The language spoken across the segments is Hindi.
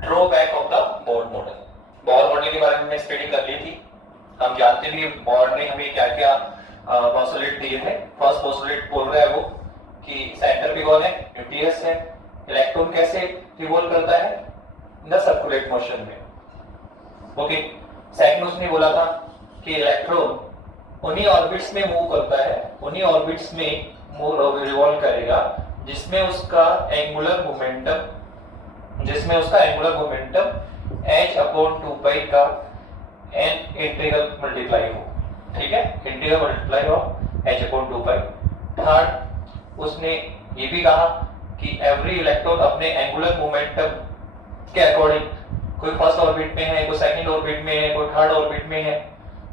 Drawback of the Bohr model. Bohr model के बारे में स्टडी कर ली थी, हम जानते भी बोर ने हमें क्या क्या पोस्टुलेट दिए थे। फर्स्ट पोस्टुलेट बोल रहा है वो कि सेंटर पे कौन है, न्यूक्लियस है, इलेक्ट्रॉन कैसे रिवॉल्व करता है इन द सर्कुलेट मोशन में। ओके, सेकंड उसने बोला था कि इलेक्ट्रॉन उन्हीं ऑर्बिट्स में मूव करता है, उन्हीं ऑर्बिट्स में रिवॉल्व करेगा जिसमें उसका एंगुलर मोमेंटम h अपॉन 2 का n इंटीग्रल मल्टीप्लाई हो। ठीक है, इंटीग्रल मल्टीप्लाई हो h अपॉन 2। थर्ड उसने ये भी कहा कि एवरी इलेक्ट्रॉन अपने एंगुलर मोमेंटम के अकॉर्डिंग, कोई फर्स्ट ऑर्बिट में है, कोई सेकंड ऑर्बिट में है, कोई थर्ड ऑर्बिट में है,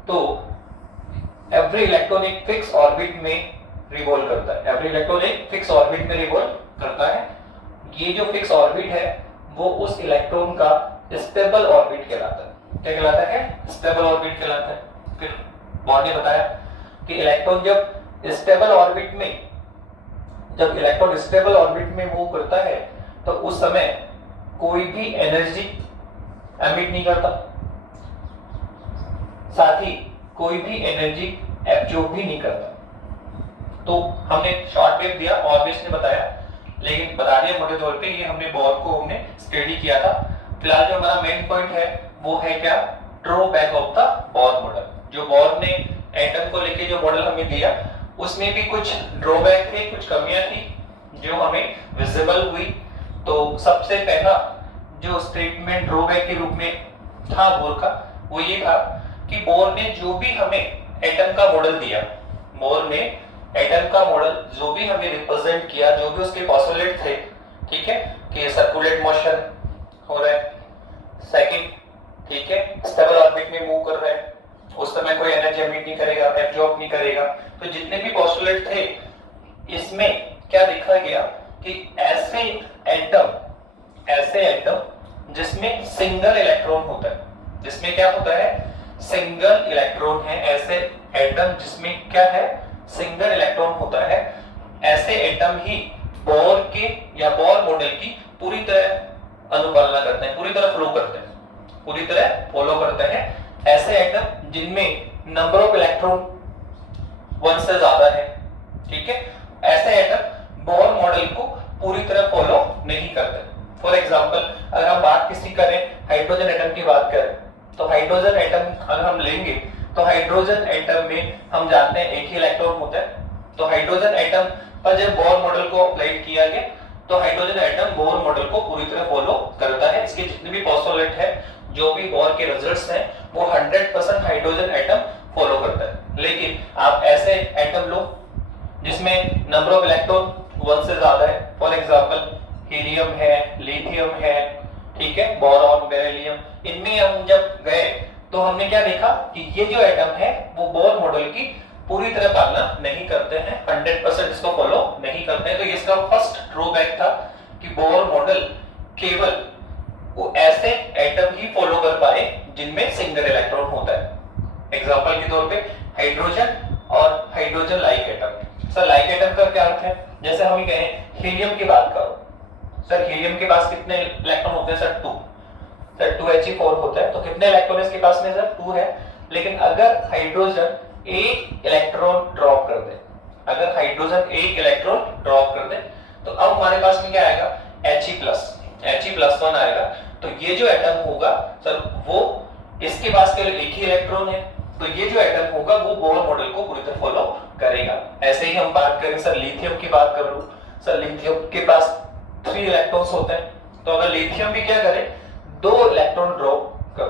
तो एवरी इलेक्ट्रॉन एक फिक्स ऑर्बिट में रिवॉल्व करता है। एवरी इलेक्ट्रॉन एक फिक्स ऑर्बिट में रिवॉल्व करता है। ये जो फिक्स ऑर्बिट है वो उस इलेक्ट्रॉन का स्टेबल ऑर्बिट कहलाता है। क्या कहलाता है? स्टेबल ऑर्बिट कहलाता है। फिर बोर ने बताया कि इलेक्ट्रॉन जब स्टेबल ऑर्बिट में मूव करता है तो उस समय कोई भी एनर्जी एमिट नहीं करता, साथ ही कोई भी एनर्जी एब्जॉर्ब भी नहीं करता। तो हमने शॉर्ट वेव दिया और भी इसने बताया, लेकिन बता दिया मोटे तौर पे, ये हमने बोर को हमने स्टडी किया था। फिलहाल जो हमारा मेन पॉइंट है वो है क्या, drawback of the Bohr model. जो बोर ने एटम को लेके जो मॉडल हमें दिया उसमें भी कुछ ड्रॉबैक थे, कुछ कमियां थी जो हमें विजिबल हुई। तो सबसे पहला जो स्टेटमेंट ड्रॉबैक के रूप में था बोर का, वो ये था कि बोर ने जो भी हमें एटम का मॉडल दिया, बोर ने एटम का मॉडल जो भी हमें रिप्रेजेंट किया, जो भी उसके पोस्टुलेट थे, ठीक है, कि सर्कुलेट मोशन हो रहा है, सेकंड, ठीक है, स्टेबल ऑर्बिट में मूव कर रहा है, उस समय कोई एनर्जी एमिट नहीं करेगा, एब्जॉर्ब नहीं करेगा। तो जितने भी पोस्टुलेट थे इसमें क्या देखा गया कि ऐसे एटम जिसमें सिंगल इलेक्ट्रॉन होता है, जिसमें क्या होता है, सिंगल इलेक्ट्रॉन है, ऐसे एटम जिसमें क्या है, सिंगल इलेक्ट्रॉन होता है, ऐसे एटम ही बोर के या बोर मॉडल की पूरी तरह अनुपालना करते हैं, पूरी तरह फॉलो करते हैं। ऐसे एटम जिनमें नंबर ऑफ इलेक्ट्रॉन 1 से ज्यादा है, ठीक है, ऐसे एटम बोर मॉडल को पूरी तरह फॉलो नहीं करते। फॉर एग्जांपल अगर हम बात किसी करें हाइड्रोजन एटम की बात करें, तो हाइड्रोजन एटम अगर हम लेंगे तो हाइड्रोजन एटम में हम जानते हैं एक ही इलेक्ट्रॉन होता है। तो हाइड्रोजन एटम पर जब बोर मॉडल को अप्लाई किया गया तो हाइड्रोजन एटम बोर मॉडल को पूरी तरह फॉलो करता है। इसके जितने भी पोस्टुलेट है, जो भी बोर के रिजल्ट्स हैं, वो 100% हाइड्रोजन एटम फॉलो करता है। लेकिन आप ऐसे एटम लो जिसमें नंबर ऑफ इलेक्ट्रॉन 1 से ज्यादा है, फॉर एग्जांपल हीलियम है, लिथियम है, ठीक है, बोरॉन, बेरिलियम, इनमें हम जब गए तो हमने क्या देखा कि ये जो एटम है वो बोर मॉडल की पूरी तरह पालना नहीं करते हैं, 100% इसको फॉलो नहीं करते हैं। तो इसका फर्स्ट ड्रॉबैक था कि बोर मॉडल केवल वो ऐसे एटम ही फॉलो कर पाए जिनमें सिंगल इलेक्ट्रॉन होता है। एग्जांपल के तौर पे हाइड्रोजन और hydrogen like atom. Sir like atom का क्या अर्थ है? जैसे हम कहें हीलियम की बात करो, सर हीलियम के पास कितने इलेक्ट्रॉन होते हैं? सर 2। सर 2He4 होता है, तो कितने इलेक्ट्रॉन इसके पास में? सर 2 है। लेकिन अगर हाइड्रोजन एक इलेक्ट्रॉन ड्रॉप कर दे, तो अब हमारे पास में क्या आएगा? He+1 आएगा। तो ये जो एटम होगा सर, वो इसके पास केवल एक ही इलेक्ट्रॉन है, तो ये जो एटम होगा वो बोर मॉडल को पूरी तरह फॉलो करेगा। ऐसे ही हम बात करें, सर लिथियम की बात कर लूं, सर लिथियम के पास 3 इलेक्ट्रॉन्स होते हैं, तो अगर लिथियम भी क्या करे, 2 इलेक्ट्रॉन ड्रॉप कर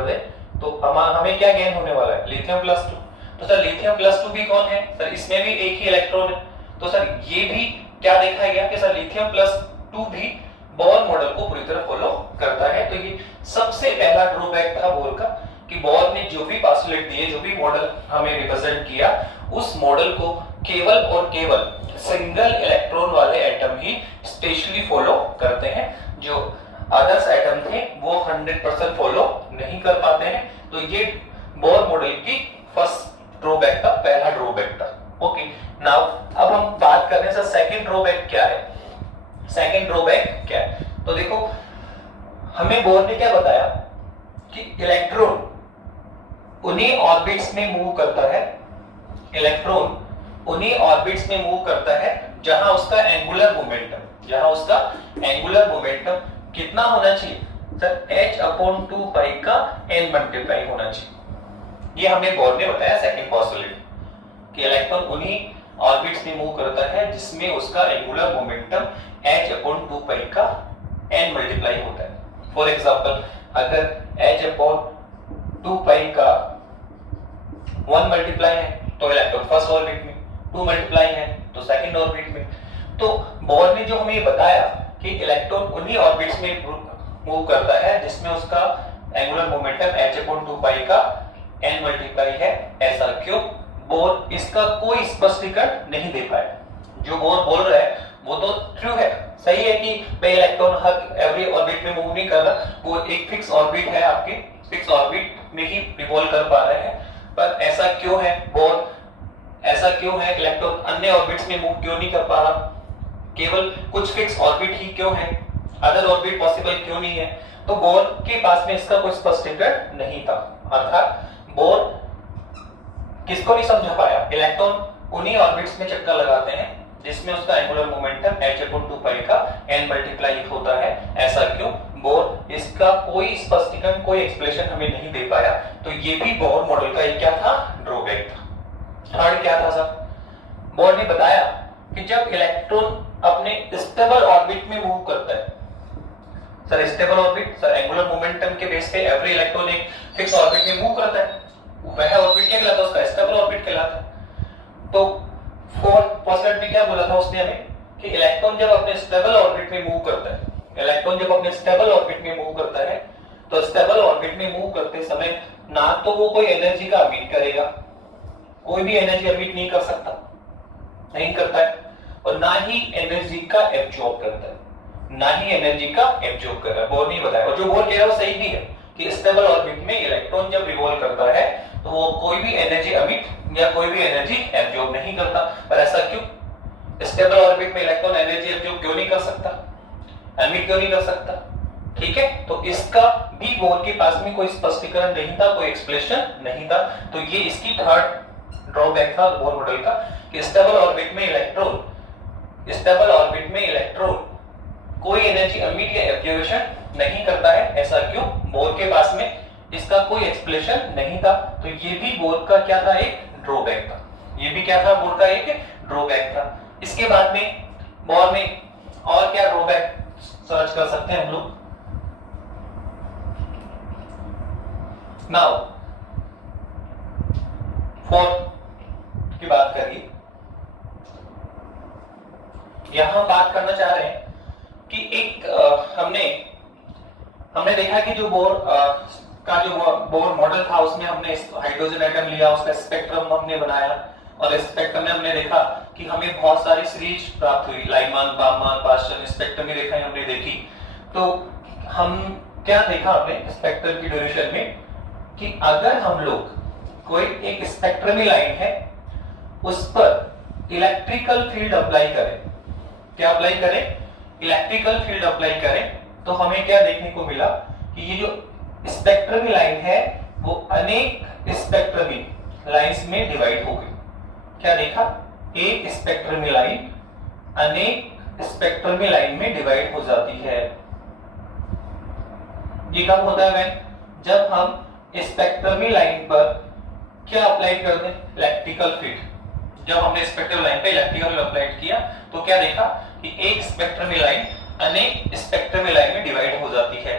दे, तो हमें क्या गेन होने वाला है? लिथियम +2। तो सर लिथियम +2 भी कौन है? सर इसमें भी एक ही इलेक्ट्रॉन है। तो सर ये भी क्या देखा गया कि सर लिथियम +2 भी बोर मॉडल को पूरी तरह फॉलो करता है। तो ये सबसे पहला ड्रॉबैक था बोर का कि बोर ने जो भी पोस्टुलेट दिए, जो भी मॉडल हमें रिप्रेजेंट किया, उस मॉडल को केवल और केवल सिंगल इलेक्ट्रॉन वाले एटम ही स्पेशली फॉलो करते हैं। जो अदर्स एटम थे वो 100% फॉलो नहीं कर पाते हैं। तो ये बोर मॉडल की फर्स्ट ड्रॉबैक था, पहला ड्रॉबैक था। ओके, नाउ अब हम बात कर रहे हैं सर सेकंड ड्रॉबैक क्या है। तो देखो हमें बोर ने क्या बताया कि इलेक्ट्रॉन उन्हीं ऑर्बिट्स में मूव करता है, इलेक्ट्रॉन उन्हीं ऑर्बिट्स में मूव करता है जहां उसका एंगुलर मोमेंटम कितना होना चाहिए सर, h/2 पाई का n मल्टीप्लाई होना चाहिए। ये हमें बोर ने बताया सेकंड पॉसिबिलिटी कि इलेक्ट्रॉन उन्हीं ऑर्बिट्स में मूव करता है जिसमें उसका एंगुलर मोमेंटम h/2 पाई का n मल्टीप्लाई होता है। फॉर एग्जांपल अगर h/2 पाई का 1 मल्टीप्लाई है तो इलेक्ट्रॉन फर्स्ट ऑर्बिट में, 2 मल्टीप्लाई है तो सेकंड ऑर्बिट में। तो बोर ने जो हमें बताया कि इलेक्ट्रॉन उन्हीं ऑर्बिट्स में मूव करता है जिसमें उसका एंगुलर मोमेंटम h/2 पाई का n मल्टीप्लाई है, ऐसा क्यों? बोर इसका कोई स्पष्टीकरण नहीं दे पाया। जो बोर बोल रहा है वो तो ट्रू है, सही है कि भाई इलेक्ट्रॉन हर एवरी ऑर्बिट में मूव नहीं कर रहा, वो एक फिक्स ऑर्बिट है, आपके फिक्स ऑर्बिट में ही रिवॉल्व कर पा रहे हैं। पर ऐसा क्यों है बोर, ऐसा क्यों है इलेक्ट्रॉन अन्य ऑर्बिट्स में मूव क्यों नहीं कर पा रहा, केवल कुछ फिक्स ऑर्बिट ही क्यों है, अदर ऑर्बिट पॉसिबल क्यों नहीं है? तो बोर के पास में इसका कोई स्पष्टीकरण नहीं था। अर्थात बोर किसको नहीं समझा पाया, इलेक्ट्रॉन उन्हीं ऑर्बिट्स में चक्कर लगाते हैं जिसमें उसका एंगुलर मोमेंटम h/2 पाई का n मल्टीप्लाई होता है, ऐसा क्यों? बोर इसका कोई स्पष्टीकरण, कोई एक्सप्लेनेशन हमें नहीं दे पाया। तो ये भी बोर मॉडल का एक क्या था, ड्रॉबैक था। थर्ड क्या था सर, बोर ने बताया कि जब इलेक्ट्रॉन अपने स्टेबल ऑर्बिट में मूव करता है, sir stable orbit, sir angular momentum के बेस पे एवरी इलेक्ट्रॉन एक फिक्स ऑर्बिट में मूव करता है, वह ऑर्बिट क्या कहलाता है, उसका स्टेबल ऑर्बिट कहलाता है। तो फोर्थ पॉसिबिलिटी में क्या बोला था उसने हमें कि इलेक्ट्रॉन जब अपने स्टेबल ऑर्बिट में मूव करता है, इलेक्ट्रॉन जब अपने स्टेबल ऑर्बिट में मूव करता है तो स्टेबल ऑर्बिट में मूव करते समय ना तो वो कोई एनर्जी का एमिट करेगा, कोई भी एनर्जी एमिट नहीं कर सकता, नहीं करता है, और ना ही एनर्जी का एब्जॉर्ब करता है, ना ही एनर्जी का एब्जॉर्ब कर रहा है। बोर नहीं बताया, और जो बोर कह रहा है वो सही भी है कि स्टेबल ऑर्बिट में इलेक्ट्रॉन जब रिवॉल्व करता है तो वो कोई भी एनर्जी एमिट या कोई भी एनर्जी एब्जॉर्ब नहीं करता। पर ऐसा क्यों, स्टेबल ऑर्बिट में इलेक्ट्रॉन एनर्जी एब्जॉर्ब क्यों नहीं कर सकता, एमिट क्यों नहीं कर सकता? ठीक है, तो इसका भी बोर के पास में कोई स्पष्टीकरण नहीं था, कोई एक्सप्लेनेशन नहीं था। तो ये इसकी थर्ड ड्रॉबैक था बोर मॉडल का कि स्टेबल ऑर्बिट में इलेक्ट्रॉन कोई एनर्जी एमिट या एब्जॉर्प्शन नहीं करता है, ऐसा क्यों? बोर के पास में इसका कोई एक्सप्लेनेशन नहीं था। तो ये भी बोर का क्या था, एक ड्रॉबैक था। ये भी क्या था, बोर का एक ड्रॉबैक था। इसके बाद में बोर ने और क्या ड्रॉबैक सर्च कर सकते हैं हम लोग। नाउ फोर्थ की बात करिए, यहां बात करना चाह रहे हैं कि एक हमने देखा कि जो बोर का जो बोर मॉडल था उसमें हमने हाइड्रोजन एटम लिया, उसका स्पेक्ट्रम हमने बनाया, और इस स्पेक्ट्रम में हमने देखा कि हमें बहुत सारी सीरीज प्राप्त हुई, लाइमान, बामन, पास्चन, स्पेक्ट्रम की रेखाएं हमने देखी। तो हम क्या देखा हमने स्पेक्ट्रम की ड्यूरेशन में कि अगर हम लोग कोई एक स्पेक्ट्रमी लाइन है उस पर इलेक्ट्रिकल फील्ड अप्लाई करें, क्या अप्लाई करें, इलेक्ट्रिकल फील्ड अप्लाई करें, तो हमें क्या देखने को मिला कि ये जो स्पेक्ट्रमी लाइन है वो अनेक स्पेक्ट्रमी लाइंस में डिवाइड हो गई। क्या देखा, एक स्पेक्ट्रमी लाइन अनेक स्पेक्ट्रमी लाइन में डिवाइड हो जाती है। ये कब होता है वह, जब हम स्पेक्ट्रमी लाइन पर क्या अप्लाई कर दें, इलेक्ट्रिकल फील्ड। जब हमने स्पेक्ट्रम लाइन पे इलेक्ट्रिकल फील्ड अप्लाई किया तो क्या देखा कि एक स्पेक्ट्रमी लाइन अनेक स्पेक्ट्रमी लाइन में डिवाइड हो जाती है।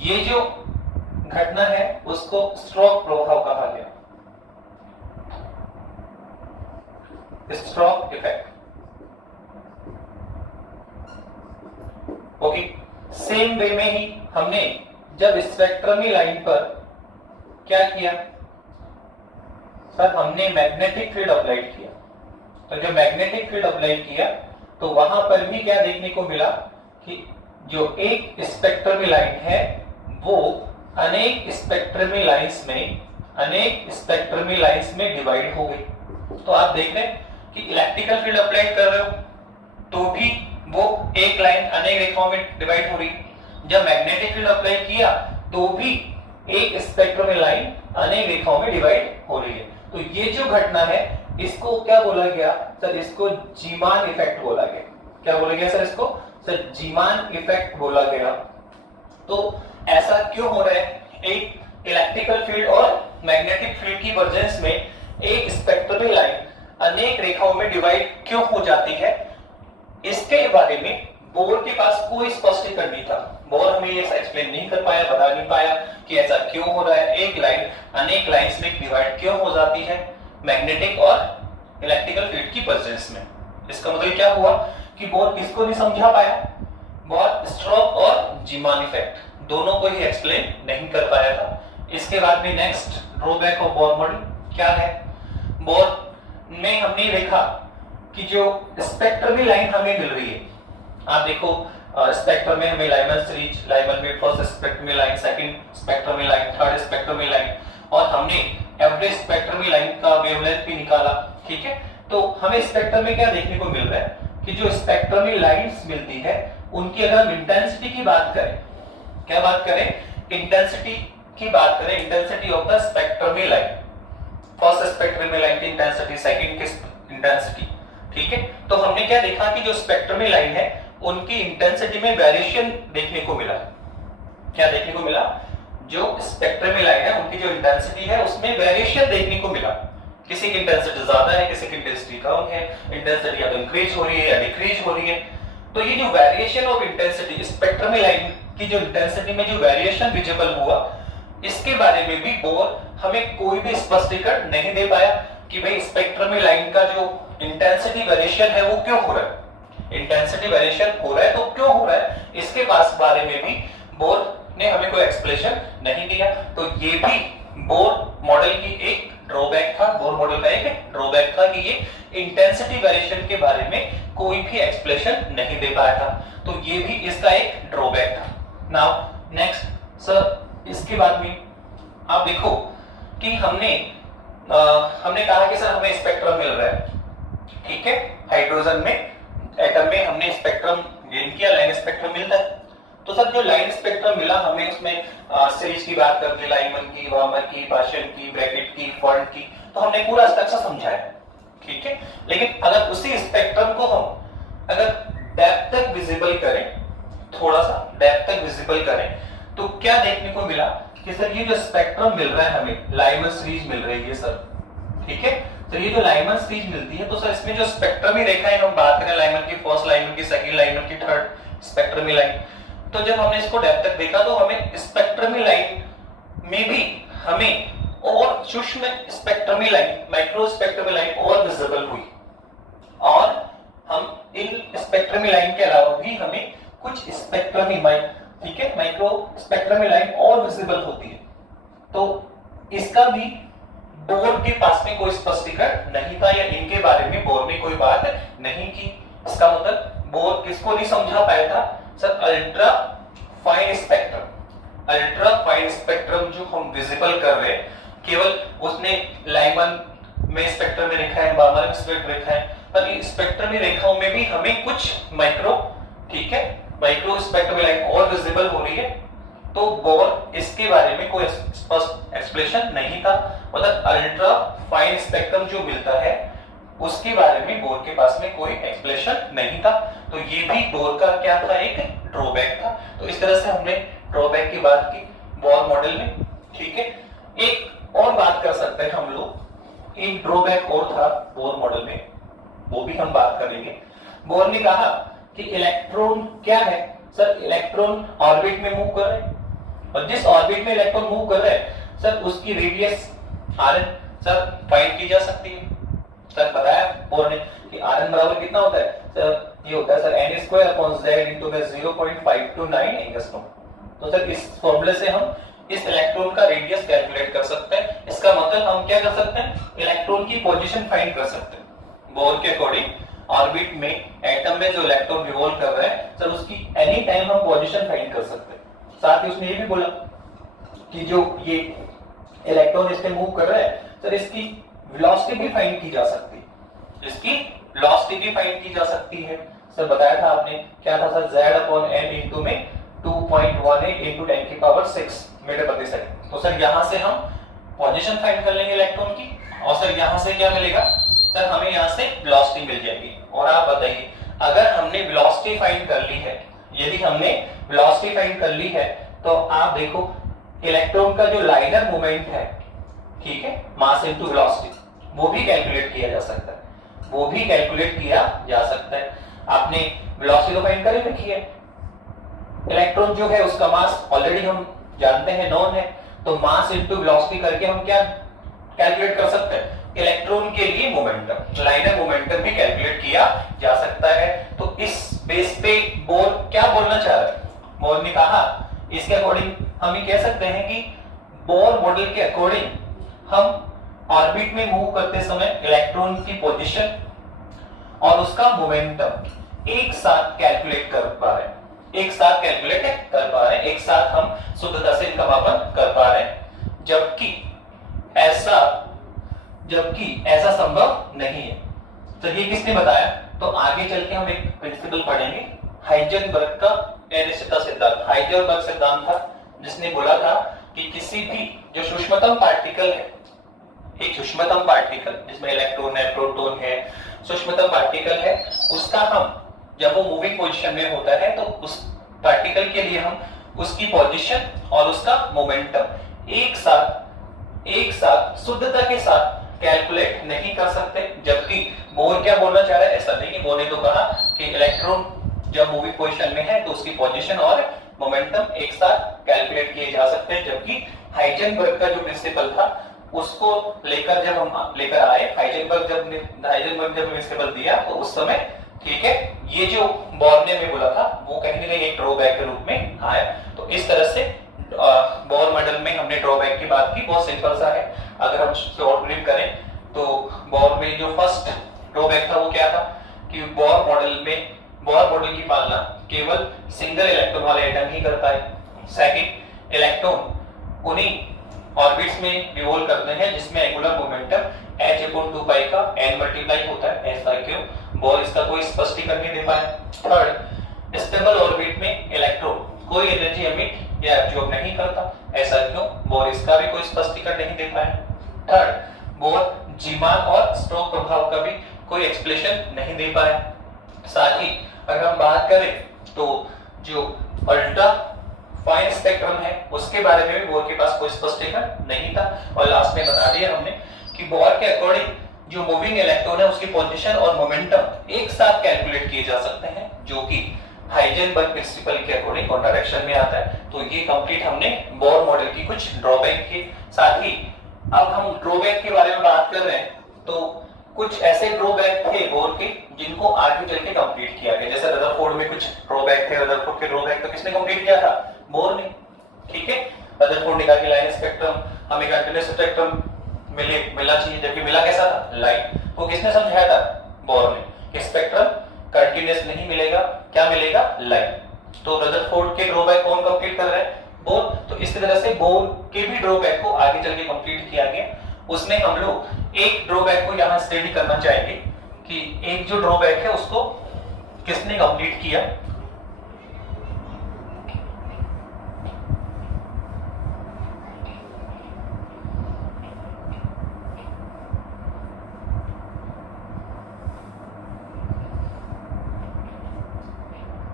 ये जो घटना है उसको स्ट्रोक प्रभाव कहा गया, stroke effect. Okay, same way में ही हमने जब स्पेक्ट्रमी लाइन पर क्या किया सर, हमने मैग्नेटिक फील्ड अप्लाई किया। तो जब मैग्नेटिक फील्ड अप्लाई किया तो वहां पर भी क्या देखने को मिला कि जो एक स्पेक्ट्रमी लाइन है वो अनेक स्पेक्ट्रमी लाइंस में डिवाइड हो गई। तो आप देख रहे हैं कि इलेक्ट्रिकल फील्ड अप्लाई कर रहे हो तो भी वो एक लाइन अनेक रेखाओं में डिवाइड हो रही, जब मैग्नेटिक फील्ड अप्लाई किया तो भी एक स्पेक्ट्रम में लाइन अनेक रेखाओं में डिवाइड हो रही है। तो ये जो घटना है इसको क्या बोला गया सर? इसको जीमान इफेक्ट बोला गया। क्या बोला गया सर? इसको सर जीमान इफेक्ट बोला गया। तो ऐसा क्यों हो रहा है? एक इलेक्ट्रिकल फील्ड और मैग्नेटिक फील्ड की वर्जेंस में एक स्पेक्ट्रम लाइन अनेक रेखाओं में डिवाइड क्यों हो जाती है, इसके बारे में बोर के पास कोई स्पष्टीकरण नहीं था। बोर हमें ये एक्सप्लेन नहीं कर पाया, बता नहीं पाया कि ऐसा क्यों हो रहा है, एक लाइन अनेक लाइंस में डिवाइड क्यों हो जाती है मैग्नेटिक और इलेक्ट्रिकल फील्ड की प्रेजेंस में। इसका मतलब क्या हुआ कि बोर किसको नहीं समझा पाया? बोर स्ट्रोक और जीमान इफेक्ट दोनों को ही एक्सप्लेन नहीं कर पाया था। इसके बाद में next drawback of Bohr model क्या है? बोर में हमने देखा कि जो स्पेक्ट्रमी लाइन हमें मिल रही है, आप देखो स्पेक्ट्रम में हमें लाइमन सीरीज, लाइमन में फर्स्ट स्पेक्ट्रमी लाइन, सेकंड स्पेक्ट्रमी लाइन, थर्ड स्पेक्ट्रमी लाइन, और हमने एवरेज स्पेक्ट्रमी लाइन का वेवलेंथ भी निकाला। ठीक है, तो हमें स्पेक्ट्रम में क्या देखने को मिल रहा है कि जो स्पेक्ट्रमी लाइंस मिलती है उनकी अगर हम इंटेंसिटी की बात करें, क्या बात करें? इंटेंसिटी की बात करें, इंटेंसिटी ऑफ द स्पेक्ट्रमी लाइन, फर्स्ट स्पेक्ट्रमी लाइन की इंटेंसिटी, सेकंड की इंटेंसिटी। ठीक है, तो हमने क्या देखा कि जो स्पेक्ट्रमी लाइन है उनकी इंटेंसिटी में वेरिएशन देखने को मिला। क्या देखने को मिला? जो स्पेक्ट्रमी लाइन है उनकी जो इंटेंसिटी है उसमें वेरिएशन देखने को मिला। किसी की इंटेंसिटी ज्यादा है, किसी की इंटेंसिटी कम है, इंटेंसिटी या तो इंक्रीज हो रही है या डिक्रीज हो रही है। तो ये जो वेरिएशन ऑफ इंटेंसिटी, स्पेक्ट्रमी लाइन की जो इंटेंसिटी में जो वेरिएशन विजिबल हुआ, इसके बारे में भी बोर हमें कोई भी स्पष्टीकरण नहीं दे पाया कि भाई स्पेक्ट्रमी लाइन का जो इंटेंसिटी वेरिएशन है वो क्यों हो रहा है, इंटेंसिटी वेरिएशन हो रहा है तो क्यों हो रहा है, इसके पास बारे में भी बोर ने हमें कोई एक्सप्लेनेशन नहीं दिया। तो ये भी बोर मॉडल की एक ड्रॉबैक था, बोर मॉडल का एक ड्रॉबैक था कि ये इंटेंसिटी वेरिएशन के बारे में कोई भी एक्सप्लेनेशन नहीं दे पाया था। तो ये भी इसका एक ड्रॉबैक था। नाउ नेक्स्ट सर, इसके बाद में आप देखो कि हमने कहा कि सर हमें स्पेक्ट्रम मिल रहा है। ठीक है, हाइड्रोजन में एटम में हमने स्पेक्ट्रम गेन किया, लाइन स्पेक्ट्रम मिलता है। तो सर जो लाइन स्पेक्ट्रम मिला हमें, उसमें सीरीज की बात करते, लाइमन की, वार्मर की, पाशन की, ब्रैकेट की, फॉर्ड की, तो हमने पूरा स्ट्रक्चर समझाया। ठीक है, लेकिन अगर उसी स्पेक्ट्रम को हम अगर डेप्थ तक विजिबल करें, थोड़ा सा डेप्थ तक विजिबल करें, तो क्या देखने को मिला कि सर ये जो स्पेक्ट्रम मिल रहा है हमें, लाइमन सीरीज मिल रही है सर। ठीक है, तो ये जो लाइमन सीरीज मिलती है, तो सर इसमें जो स्पेक्ट्रमी रेखाएं हम बात करें, लाइमन की फर्स्ट, लाइमन की सेकंड, लाइमन की थर्ड स्पेक्ट्रमी लाइन, तो जब हमने इसको डेप्थ तक देखा तो हमें स्पेक्ट्रमी लाइन में भी हमें और सूक्ष्म स्पेक्ट्रमी लाइन, माइक्रो स्पेक्ट्रमी लाइन और विजिबल हुई, और हम इन स्पेक्ट्रमी लाइन के अलावा भी हमें कुछ स्पेक्ट्रमी, ठीक है, माइक्रो स्पेक्ट्रमी लाइन और विजिबल होती है। तो इसका भी बोर के पास में कोई स्पष्टीकरण नहीं था, या इनके बारे में बोर ने कोई बात नहीं की। इसका मतलब बोर किसको नहीं समझा पाया था sir? Ultra fine spectrum, ultra fine spectrum जो हम विजिबल कर रहे हैं, केवल उसने लाइमन में स्पेक्ट्रम में रेखा है, बार्मर में स्पेक्ट्रम रेखा है, पर इन स्पेक्ट्रमी रेखाओं में भी हमें कुछ माइक्रो, ठीक है, माइक्रो स्पेक्ट्रम लाइन और विजिबल हो रही है। तो बोर इसके बारे में कोई स्पष्ट एक्सप्लेनेशन नहीं था, मतलब अल्ट्रा फाइन स्पेक्ट्रम जो मिलता है उसके बारे में बोर के पास में कोई एक्सप्लेनेशन नहीं था। तो ये भी बोर का क्या था? एक ड्रॉबैक था। तो इस तरह से हमने ड्रॉबैक की बात की बोर मॉडल में। ठीक है, एक और बात कर सकते हैं हम लोग, एक ड्रॉबैक और था बोर मॉडल में, वो भी हम बात करेंगे। बोर ने कहा कि इलेक्ट्रॉन क्या है सर? इलेक्ट्रॉन ऑर्बिट में मूव कर रहे हैं, और जिस ऑर्बिट में इलेक्ट्रॉन मूव कर रहे हैं सर उसकी रेडियस Rn सर फाइंड की जा सकती है। सर बताया बोर ने कि Rn बराबर कितना होता है सर? ये होता है सर n² z 0.529 एंगस्ट्रॉम। तो सर इस फॉर्मूले से हम इस इलेक्ट्रॉन का रेडियस कैलकुलेट कर सकते हैं। इसका मतलब हम क्या कर सकते हैं? इलेक्ट्रॉन की पोजीशन फाइंड कर सकते हैं। बोर के अकॉर्डिंग ऑर्बिट में एटम में जो इलेक्ट्रॉन रिवॉल्व कर रहा है सर उसकी एनी टाइम हम पोजीशन फाइंड कर सकते हैं। साथ ही उसने ये भी बोला कि जो ये इलेक्ट्रॉन इसमें मूव कर रहा है सर इसकी वेलोसिटी भी फाइंड की जा सकती है, इसकी वेलोसिटी भी फाइंड की जा सकती है। सर बताया था आपने, क्या था सर? z/n into में 2 2.18 into 10⁶ मीटर प्रति सेकंड। तो सर यहां से हम पोजीशन फाइंड कर लेंगे इलेक्ट्रॉन की, और सर यहां से क्या मिलेगा, सर हमें यहां से वेलोसिटी मिल जाएगी। और आप बताइए, अगर हमने वेलोसिटी फाइंड कर ली है, यदि हमने वेलोसिटी फाइंड कर ली है, तो आप देखो इलेक्ट्रॉन का जो लाइनर मोमेंट है, ठीक है, मास इनटू वेलोसिटी, वो भी कैलकुलेट किया जा सकता है, वो भी कैलकुलेट किया जा सकता है। आपने वेलोसिटी तो फाइंड कर ही रखी है, इलेक्ट्रॉन जो है उसका मास ऑलरेडी हम जानते हैं, नोन है, तो मास इनटू वेलोसिटी करके हम क्या कैलकुलेट कर सकते हैं, इलेक्ट्रॉन के लिए मोमेंटम, लाइनर मोमेंटम भी कैलकुलेट किया जा सकता है। तो इस बेस पे बोर क्या बोलना चाह रहा है, बोर ने कहा इसके अकॉर्डिंग हम ये कह सकते हैं कि बोर मॉडल के अकॉर्डिंग हम ऑर्बिट में मूव करते समय इलेक्ट्रॉन की पोजीशन और उसका मोमेंटम एक साथ कैलकुलेट कर पा रहे हैं, एक साथ कैलकुलेट कर पा रहे हैं, एक साथ हम शुद्धता से इनका मापन कर पा रहे हैं, जबकि ऐसा संभव नहीं है। तो ये किसने बताया, तो आगे चल के हम एक प्रिंसिपल पढ़ेंगे, हाइजेनबर्ग का अनिश्चितता सिद्धांत। हाइजेनबर्ग सिद्धांत था जिसने बोला था कि किसी भी जो सूक्ष्मतम पार्टिकल है, एक सूक्ष्मतम पार्टिकल जिसमें इलेक्ट्रॉन है, प्रोटॉन है, सूक्ष्मतम पार्टिकल है, उसका हम जब वो मूविंग पोजीशन में होता है तो उस पार्टिकल के लिए हम उसकी पोजीशन और उसका मोमेंटम एक साथ शुद्धता के साथ कैलकुलेट नहीं कर सकते। जबकि बोर क्या बोलना चाह रहा है, ऐसा नहीं, बोर ने तो कहा कि इलेक्ट्रॉन जब मूविंग पोजीशन में है तो उसकी पोजीशन और मोमेंटम एक साथ कैलकुलेट किए जा सकते हैं। जबकि हाइजेनबर्ग का जो प्रिंसिपल था उसको लेकर जब हम लेकर आए, हाइजेनबर्ग जब प्रिंसिपल दिया तो उस समय, ठीक है, ये जो बोर ने में बोला था वो कहीं ना कहीं एक ड्रॉबैक के रूप में आया। तो इस तरह से बोर मॉडल में हमने ड्रॉबैक की बात की, बहुत सिंपल सा है। अगर हम शॉर्ट ब्रीफ करें तो बोर में जो फर्स्ट ड्रॉबैक था वो क्या था कि बोर मॉडल की पालना केवल सिंगल इलेक्ट्रॉन वाले एटम ही करता है। सेकंड, इलेक्ट्रॉन उन्हीं ऑर्बिट्स में रिवॉल्व करते हैं जिसमें एंगुलर मोमेंटम h/2π का n मल्टीप्लाई होता है। ऐसा क्यों, बोर इसका कोई स्पष्टीकरण नहीं दे पाया। थर्ड, स्टेबल ऑर्बिट में इलेक्ट्रॉन कोई एनर्जी एमिट या एब्जॉर्ब नहीं करता। ऐसा क्यों, बोर इसका भी कोई स्पष्टीकरण नहीं दे पाया। थर्ड, बोर जीमान और स्टोक प्रभाव का भी कोई एक्सप्लेनेशन नहीं दे पाया। साथ ही अगर हम बात करें तो जो अल्ट्रा फाइन स्पेक्ट्रम है उसके बारे में भी बोर के पास कोई स्पष्टीकरण नहीं था। और लास्ट में बता दिया हमने कि बोर के अकॉर्डिंग जो मूविंग इलेक्ट्रॉन है उसकी पोजीशन और मोमेंटम एक साथ कैलकुलेट किए जा सकते हैं, जो कि हाइजेनबर्ग प्रिंसिपल के अकॉर्डिंग कॉन्ट्राडिक्शन में आता है। तो ये कंप्लीट हमने बोर मॉडल की कुछ ड्रॉबैक की। साथ ही अब हम ड्रॉबैक के बारे में बात कर रहे हैं तो कुछ ऐसे ड्रॉबैक थे बोर के जिनको आगे चल के कंप्लीट किया गया। जैसे रदरफोर्ड में कुछ ड्रॉबैक थे, रदरफोर्ड के ड्रॉबैक तो किसने कंप्लीट किया था, बोर ने, ठीक है। रदरफोर्ड ने कहा कि लाइन स्पेक्ट्रम हमें कंटीन्यूअस स्पेक्ट्रम मिलना चाहिए, जबकि मिला कैसा था, लाइन। तो किसने समझाया था, बोर ने, कि स्पेक्ट्रम कंटीन्यूअस नहीं मिलेगा, क्या मिलेगा, लाइन। तो रदरफोर्ड के ड्रॉबैक कौन कंप्लीट कर रहा है, बोर। तो इस तरह से बोर के भी ड्रॉबैक को आगे चल के कंप्लीट किया गया। उसमें हम लोग एक ड्रॉबैक को यहां स्टडी करना चाहेंगे कि एक जो ड्रॉबैक है उसको किसने कंप्लीट किया।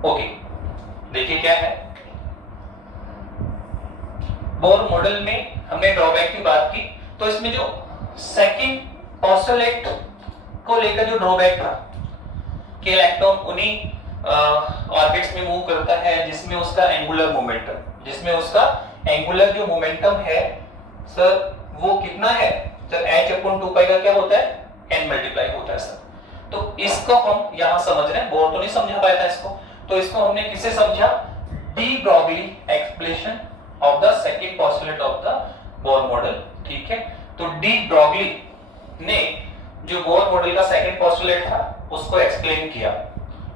ओके, देखिए क्या है, बोर मॉडल में हमने ड्रॉबैक की बात की। तो इसमें जो सेकंड पोस्टुलेट को लेकर जो ड्रॉबैक था कि इलेक्ट्रॉन उन्हीं ऑर्बिट्स में मूव करता है जिसमें उसका एंगुलर जो मोमेंटम है सर वो कितना है सर, h/2π का क्या होता है, n मल्टीप्लाई होता है सर। तो इसको हम यहां समझ रहे हैं, बोर तो नहीं समझा पाया था इसको, तो इसको हमने किसे समझा, de Broglie explanation of the second postulate of the Bohr model, ठीक है। तो डी ब्रॉगली ने जो बोर मॉडल का सेकंड पोस्टुलेट था उसको एक्सप्लेन किया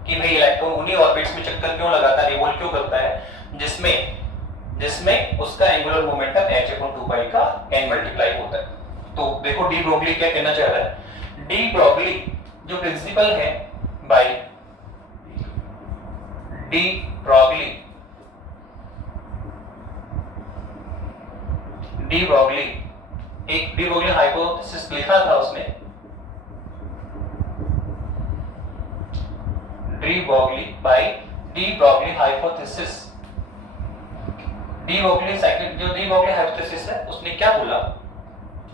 कि भाई इलेक्ट्रॉन उन्हीं ऑर्बिट्स में चक्कर क्यों लगाता है, रिवॉल्व क्यों करता है जिसमें उसका एंगुलर मोमेंटम h/2π का n मल्टीप्लाई होता है। तो देखो डी ब्रॉगली क्या कहना चाह रहा है, डी ब्रॉगली जो प्रिंसिपल है by de Broglie de Broglie, एक डी ब्रॉगली हाइपोथेसिस लिखा था उसने, de Broglie by de Broglie hypothesis. De Broglie hypothesis है, उसने क्या बोला,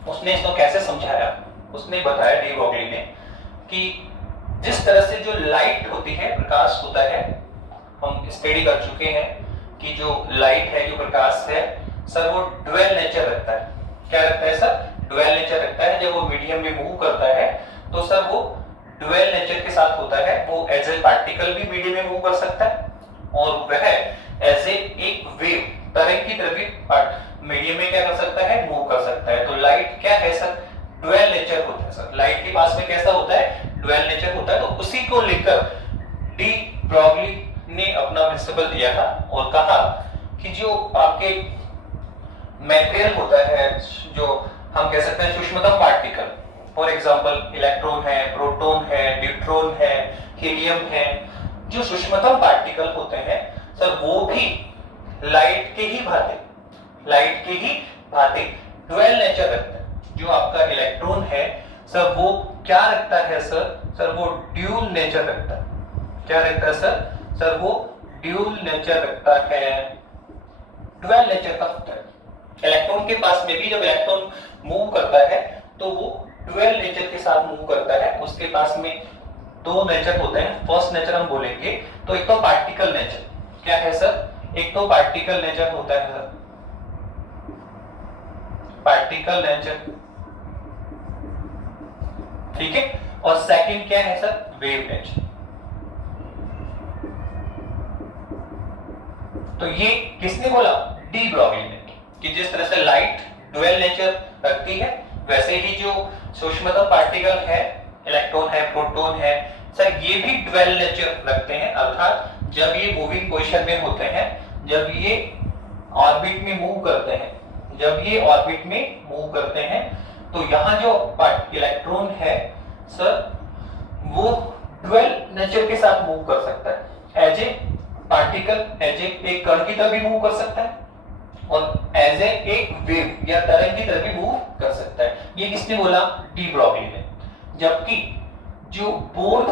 उसने इसको कैसे समझाया, उसने बताया डी ब्रॉगली ने कि जिस तरह से जो लाइट होती है, प्रकाश होता है, हम स्टडी कर चुके हैं कि जो लाइट है, जो प्रकाश है सर, वो ड्वेल नेचर रखता है। क्या रखता है सर? ड्वेल नेचर रखता है। जब वो मीडियम में मूव करता है तो सर वो ड्वेल नेचर के साथ होता है। वो एज ए पार्टिकल भी मीडियम में मूव कर सकता है और वह एज ए एक वेव, तरंग की तरह भी मीडियम में क्या कर सकता है? मूव कर सकता है। तो लाइट क्या है सर? ड्वेल नेचर होता है सर। लाइट के पास में कैसा होता है? ड्वेल नेचर होता है। तो उसी को लेकर डी ब्रॉगली ने अपना प्रिंसिपल दिया था और कहा कि जो आपके मटेरियल होता है, जो हम कह सकते हैं सूक्ष्मतम पार्टिकल, फॉर एग्जांपल इलेक्ट्रॉन है, प्रोटॉन है, न्यूट्रॉन है, हीलियम है, जो सूक्ष्मतम पार्टिकल होते हैं सर, वो भी लाइट के ही भांति ड्वेल नेचर रखते हैं। जो आपका इलेक्ट्रॉन है सर, वो क्या रखता है सर? वो ड्यूल नेचर रखता है। क्या रखता है सर? वो ड्यूल नेचर रखता है, ड्वेल नेचर का होता है। इलेक्ट्रॉन के पास में भी जब इलेक्ट्रॉन मूव करता है तो वो ड्वेल नेचर के साथ मूव करता है। उसके पास में दो नेचर होते हैं। फर्स्ट नेचर हम बोलेंगे तो एक तो पार्टिकल नेचर। क्या है सर? एक तो पार्टिकल नेचर होता है सर, पार्टिकल नेचर, ठीक है। और सेकंड क्या है सर? Wave nature. तो ये किसने बोला? डी ब्रॉगली ने, कि जिस तरह से लाइट ड्वेल नेचर रखती है, वैसे ही जो सूक्ष्मतम पार्टिकल है, इलेक्ट्रॉन है, प्रोटॉन है सर, ये भी ड्वेल नेचर रखते हैं। अर्थात जब ये मूविंग पोजीशन में होते हैं, जब ये ऑर्बिट में मूव करते हैं, तो यहाँ जो इलेक्ट्रॉन है सर, वो ड्वेल नेचर के साथ मूव कर सकता है। एज ए पार्टिकल, एज एक कण की तरह भी मूव कर सकता है और एज ए एक वेव या तरंग की तरह भी मूव कर सकता है। ये किसने बोला? डी ब्रॉगली ने। जबकि जो बोर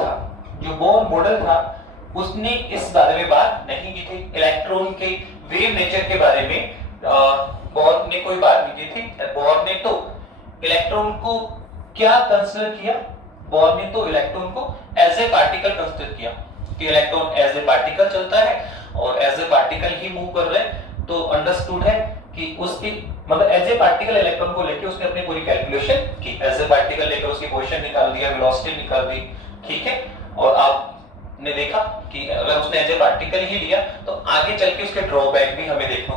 मॉडल था, उसने इस बारे में बात नहीं की थी। इलेक्ट्रॉन के वेव नेचर के बारे में बोर ने कोई बात नहीं की थी। बोर ने तो इलेक्ट्रॉन को क्या कंसीडर किया? बोर ने तो इलेक्ट्रॉन को एज ए पार्टिकल कंसीडर किया कि इलेक्ट्रॉन एज ए पार्टिकल चलता है और एज ए पार्टिकल ही मूव कर रहा है। तो अंडरस्टूड है कि उसकी मतलब एज ए पार्टिकल इलेक्ट्रॉन को लेकर उसने अपनी पूरी कैलकुलेशन की। एज ए पार्टिकल लेकर उसकी पोजीशन निकाल दिया, वेलोसिटी निकाल दी, ठीक है। और आपने देखा कि अगर उसने एज ए पार्टिकल ही लिया तो आगे चल के उसके ड्रॉबैक भी हमें देखने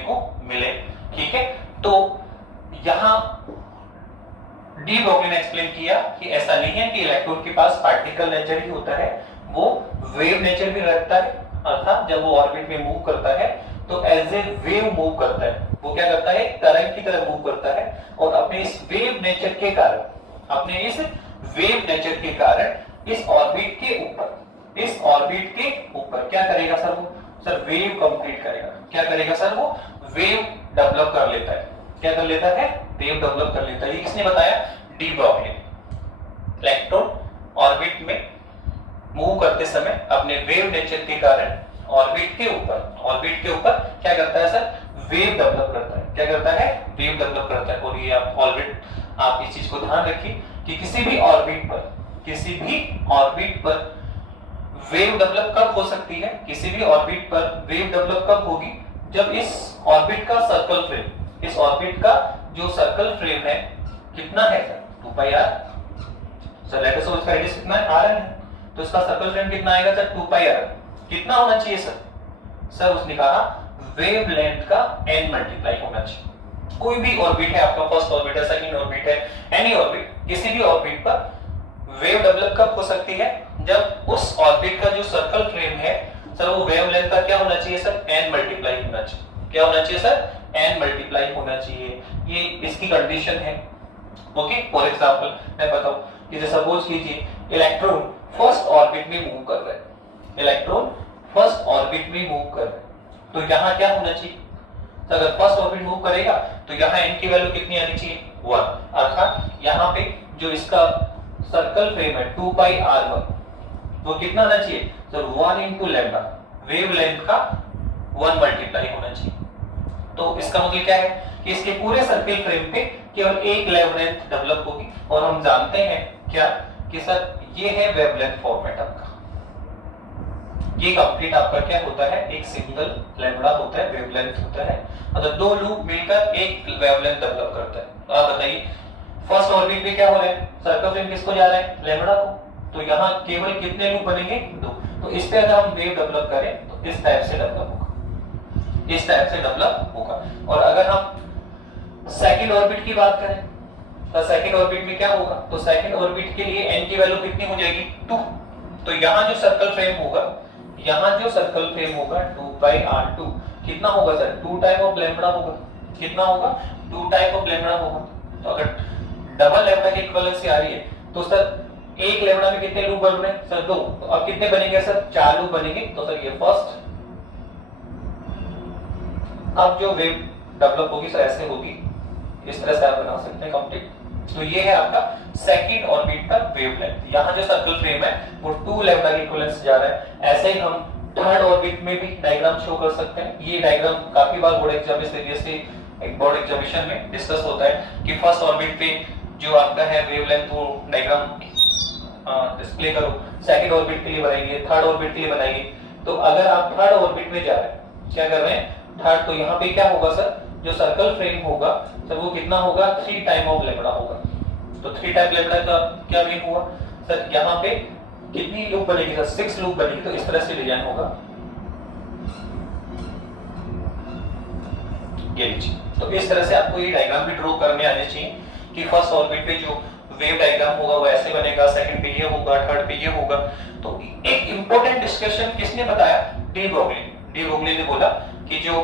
को मिले, ठीक है। तो यहाँ डी ब्रॉगली ने एक्सप्लेन किया कि ऐसा नहीं है कि इलेक्ट्रॉन के पास पार्टिकल नेचर ही होता है, वो वेव नेचर भी रखता है। अर्थात जब वो ऑर्बिट में मूव करता है तो एज ए वेव मूव करता है। वो क्या करता है? तरंग की तरह मूव करता है और अपने इस वेव नेचर के कारण इस ऑर्बिट के ऊपर क्या करेगा सर? वो सर वेव कंप्लीट करेगा। क्या करेगा सर? वो वेव डेवलप कर लेता है। क्या कर लेता है? वेव डेवलप कर लेता है। ये किसने बताया? डी ब्रॉगली ने। इलेक्ट्रॉन ऑर्बिट में मूव करते समय अपने वेव नेचर के कारण ऑर्बिट के ऊपर क्या करता है सर? वेव डेवलप करता है। क्या करता है? वेव डेवलप करता है। और ये आप इस चीज को ध्यान रखिए कि किसी भी ऑर्बिट पर वेव डेवलप कब हो सकती है? किसी भी ऑर्बिट पर वेव डेवलप कब होगी? जब इस ऑर्बिट का जो सर्कल फ्रेम है कितना है sir? 2πr। Sir let us suppose इसका रेडियस कितना है? r है। तो इसका सर्कल फ्रेम कितना आएगा सर? 2πr। कितना होना चाहिए सर? सर उसने कहा वेवलेंथ का n मल्टीप्लाई होना चाहिए। कोई भी ऑर्बिट है आपका, फर्स्ट ऑर्बिट है, सेकंड ऑर्बिट है, एनी ऑर्बिट, किसी भी ऑर्बिट पर वेव डेवलप कब हो सकती है? जब उस ऑर्बिट का जो सर्कल फ्रेम है सर, वो वेवलेंथ का क्या होना चाहिए सर? n मल्टीप्लाई होना चाहिए। क्या होना चाहिए सर? n मल्टीप्लाई होना चाहिए। ये इसकी कंडीशन है। ओके, फॉर एग्जांपल मैं बताऊं कि जैसे सपोज कीजिए इलेक्ट्रॉन फर्स्ट ऑर्बिट में मूव कर रहा है, तो यहाँ क्या होना चाहिए? तो अगर फर्स्ट ऑर्बिट मूव करेगा तो यहाँ n की वैल्यू कितनी आनी चाहिए 1, अर्थात यहाँ पे जो इसका सर्कल फ्रेम है 2 पाई r1 वो कितना आना चाहिए sir 1 into lambda, wave length का 1 मल्टीप्लाई होना चाहिए। तो इसका मतलब क्या है कि इसके पूरे सर्कल फ्रेम पे केवल एक वेवलेंथ डेवलप होगी, और हम जानते हैं क्या कि सर ये है वेवलेंथ फॉर्मेट आपका। ये कंप्लीट आपका क्या होता है, एक सिंगल लैम्डा होता है, वेवलेंथ होता है, मतलब दो लूप मिलकर एक वेवलेंथ डेवलप करता है। तो आप बताइए फर्स्ट ऑर्बिट पे क्या हो रहा है, सर्कल फ्रेम किसको जा रहा है, लैम्डा को, तो यहाँ केवल कितने लूप बनेंगे, दो। तो इस पे अगर हम वेव डेवलप करें तो इस टाइप से डेवलप होगा, इस टाइप से डेवलप होगा। और अगर हम सेकंड ऑर्बिट की बात करें तो सेकंड ऑर्बिट में क्या होगा, तो सेकंड ऑर्बिट के लिए n की वैल्यू कितनी हो जाएगी 2। तो यहाँ जो सर्कल फ्रेम होगा, यहाँ जो सर्कल फ्रेम होगा 2 पाई r2 कितना होगा सर 2 टाइम ऑफ लैम्डा होगा, कितना होगा 2 टाइम ऑफ लैम्डा होगा। तो अगर डबल लैम्डा की इक्विवेलेंसी आ रही है तो सर एक लैम्डा में कितने लूप बन रहे हैं सर 2, तो अब कितने बनेंगे सर 4 लूप बनेंगे। तो सर ये फर्स्ट, अब जो वेव डेवलप होगी सर ऐसे होगी, इस तरह से आप बना सकते हैं कंप्लीट। तो ये है आपका सेकंड ऑर्बिट का वेवलेंथ। यहाँ जो सर्कल फ्रेम है वो 2 लैम्डा के इक्विवेलेंस जा रहा है। ऐसे ही हम थर्ड ऑर्बिट में भी डायग्राम शो कर सकते हैं। ये डायग्राम काफी बार बोर्ड एग्जाम में सीरियसली एक बोर्ड एग्जामिनेशन में डिस्कस होता है कि फर्स्ट ऑर्बिट पे जो आपका है वेवलेंथ वो डायग्राम डिस्प्ले करो, सेकंड ऑर्बिट के लिए बनाएंगे, थर्ड ऑर्बिट के लिए बनाएंगे। तो अगर आप थर्ड ऑर्बिट में जा रहे हैं, क्या कर रहे हैं थर्ड, तो यहाँ पे क्या होगा सर, जो सर्कल फ्रेम होगा सर वो कितना होगा 3 टाइम ऑफ लैम्डा होगा। तो 3 टाइम लैम्डा का क्या मीन हुआ सर, यहाँ पे कितनी लूप बनेगी सर 6 लूप बनेगी। तो इस तरह से डिजाइन होगा, ये लीजिए। तो इस तरह से आपको ये डायग्राम भी ड्रॉ करने आने चाहिए कि फर्स्ट ऑर्बिट पे जो वेव डायग्राम होगा वो ऐसे बनेगा, सेकंड पे ये होगा, थर्ड पे ये होगा। तो एक इंपॉर्टेंट डिस्कशन किसने बताया, डी ब्रोगली। डी ब्रोगली ने बोला कि जो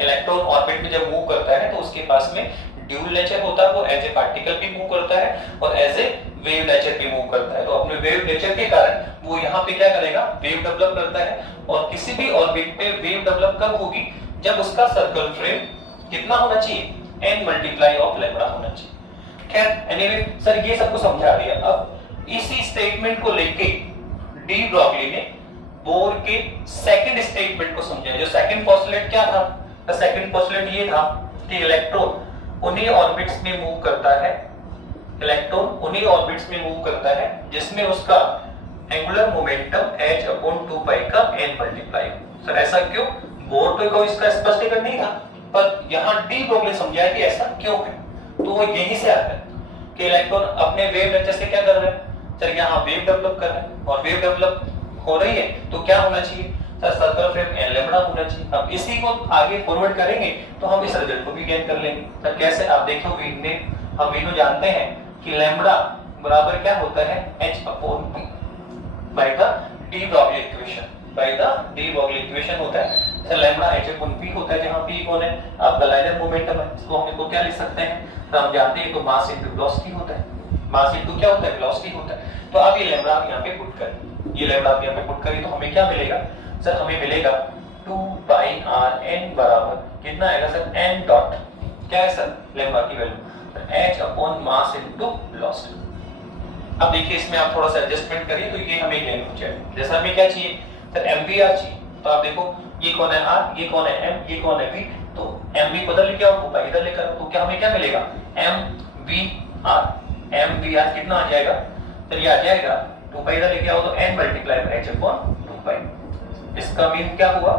इलेक्ट्रॉन ऑर्बिट में जब मूव करता है तो उसके पास में ड्यूल नेचर होता है, वो एज ए पार्टिकल भी मूव करता है और एज ए वेव नेचर भी मूव करता है। तो अपने वेव नेचर के कारण वो यहाँ पे क्या करेगा, वेव डेवलप करता है। और किसी भी ऑर्बिट पे वेव डेवलप कब होगी, जब उसका सर्कल फ्रेम कितना होना चाहिए, n मल्टीप्लाई ऑफ लैम्डा होना चाहिए। खैर एनीवे सर ये सबको समझा दिया। अब इसी स्टेटमेंट को लेके डी ब्रोगली ने बोर के सेकंड स्टेटमेंट को समझाया। जो सेकंड पोस्टुलेट क्या था, सेकंड पोस्टुलेट ये था कि इलेक्ट्रॉन उन्हीं ऑर्बिट्स में मूव करता है, इलेक्ट्रॉन उन्हीं ऑर्बिट्स में मूव करता है जिसमें उसका एंगुलर मोमेंटम h/2π का n मल्टीप्लाई। सर ऐसा क्यों, बोर तो कोई इसका स्पष्टीकरण नहीं था, पर यहाँ डी ब्रोगली समझाया कि ऐसा क्यों है। तो वो यहीं से आता है कि इलेक्ट्रॉन अपने वेव नेचर से क्या कर रहे हैं सर, यहाँ वेव डेवलप कर रहे हैं और वेव डेवलप हो रही है तो क्या होना चाहिए sir, circle frame n lambda होना चाहिए। अब इसी को आगे फॉरवर्ड करेंगे तो हम इस रिजल्ट को भी गेन कर लेंगे। सर कैसे, आप देखो हम वीनो जानते हैं कि लैम्डा बराबर क्या होता है h/p by the de Broglie equation, by the de Broglie equation होता है सर लैम्डा h/p होता है, जहां p कौन है आपका लाइनर मोमेंटम है। इसको हम इसको क्या लिख सकते हैं, तो हम जानते हैं तो मास इनटू वेलोसिटी होता है, मास इनटू क्या होता है वेलोसिटी होता है। तो अब ये लैम्डा आप यहां पे पुट करें, ये लैम्डा आप यहां पे पुट करें तो हमें क्या मिलेगा सर, हमें मिलेगा 2 पाई r n बराबर कितना आएगा सर, n डॉट क्या है सर लैम्डा की value h upon mass into velocity. अब देखिए इसमें आप थोड़ा सा एडजस्टमेंट करिए तो ये हमें गेन हो जाएगा। जैसा हमें क्या चाहिए सर mvr चाहिए, तो आप देखो ये कौन है r, ये कौन है m, ये कौन है v, तो mv बदल लेके आओ, ऊपर इधर लेकर, तो क्या हमें क्या मिलेगा mvr, mvr कितना आ जाएगा सर, ये आ जाएगा 2 पाई इधर लेके आओ तो n मल्टीप्लाई बाय h/2π। इसका मीन क्या हुआ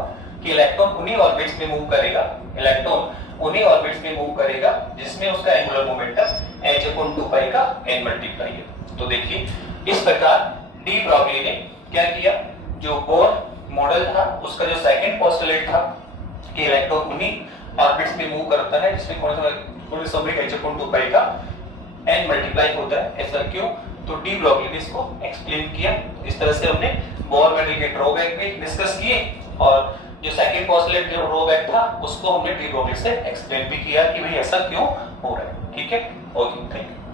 कि इलेक्ट्रॉन उन्हीं ऑर्बिट्स में मूव करेगा, इलेक्ट्रॉन उन्हीं ऑर्बिट्स में मूव करेगा जिसमें उसका एंगुलर मोमेंटम h/2π का n मल्टीप्लाई है। तो देखिए इस प्रकार डी ब्रोगली ने क्या किया, जो बोर मॉडल था उसका जो सेकंड पोस्टुलेट था कि इलेक्ट्रॉन उन्हीं ऑर्बिट्स में मूव करता है जिसमें कौन सा h/2π का n मल्टीप्लाई होता है। ऐसा क्यों, तो डी ब्रोगली ने इसको एक्सप्लेन किया। इस तरह से हमने बोर मॉडल के ड्रॉबैक भी डिस्कस किए और जो सेकंड पोस्टुलेट जो ड्रॉबैक था उसको हमने डी ब्रोगली से एक्सप्लेन भी किया कि भाई ऐसा क्यों हो रहा है। ठीक है, ओके, थैंक यू।